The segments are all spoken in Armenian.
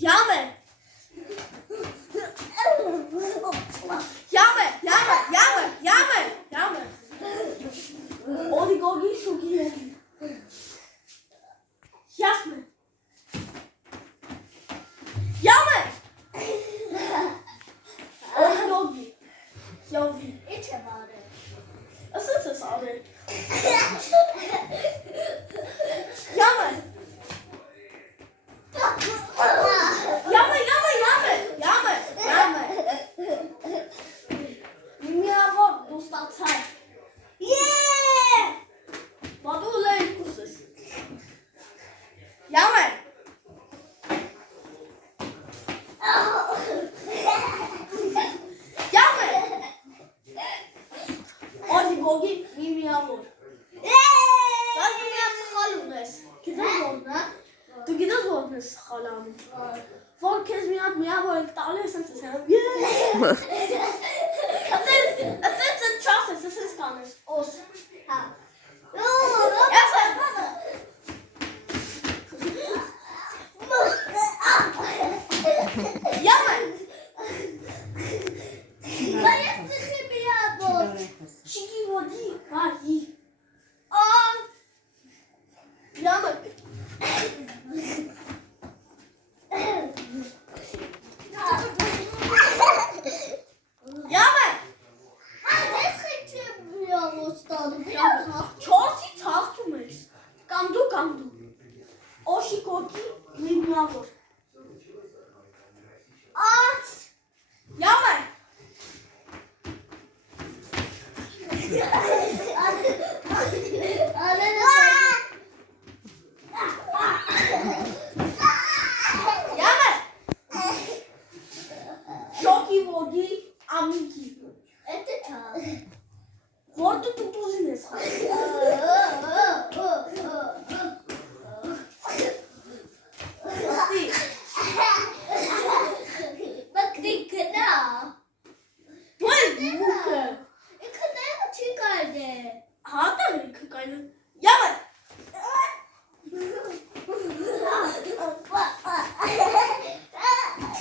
Yame. Odigogi sugi. Yasme. Yame. Odigogi. Yogi. It's about it. Asıl abi. Yame. Minha dostat sen. Yeah! Vad du kursus. Yame. Yame. Odigogi minha amor. Sen minha khalundes. Gidiyoruz orada. Tu gidiyoruz orada khalam. Herkes minha amor talih sen sen. Yeah! Attention trust this is Thomas. Os. Ha. Yes, Yame. Chigi wodi. Ah, yi. Ah. Yame. Yame. Չորսի թաղթում ես, կամ դու, օշի կոկի միավոր, աց, յամ է, յամ է, շոկի ոգի ամինքի, որ դու տուտուզին ես խաղ։ Դու ես բուկը։ Հատը հրիքը կայնը։ Յամ է։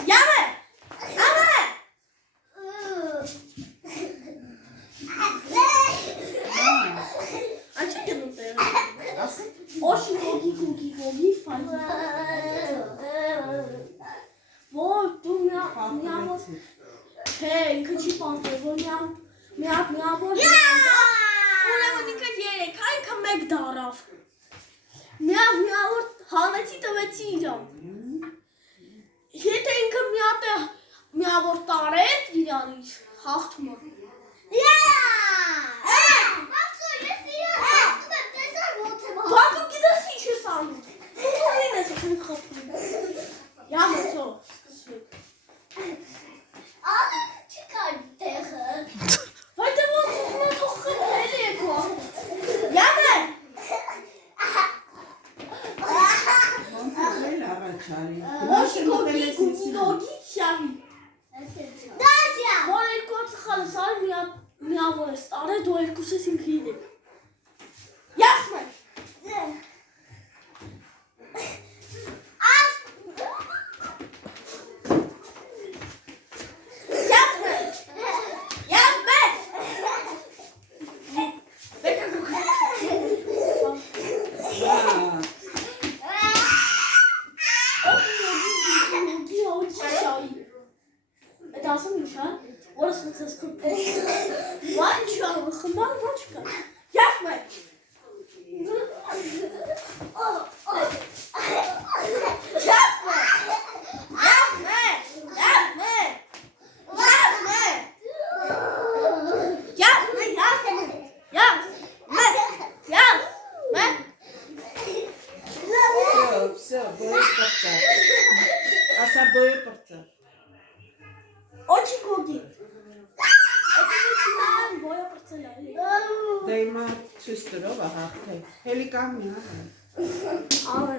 Յամ է։ Oshi gogi fun. Wo du mir hey, could you pump it? Wo mir wo. Ole when you kai come back darauf. Mir wo haneti tavetiram. Hier denken mir wo taret idanis. Hachtma. Bak gidersin şu sandım. Yine sakın kapıyı. Ya motor. Weiter was ich doch hele ko. Ya ben. Oshi gogi shavi. Dacia. Vor el kurz khalsal mi avore stare do el kusesin khide. Yasme. Очень гоги. Это начинаем боя порцеляли. Դե հիմա ցույց տրով ահա, հելի կամ մի հա։ Ահա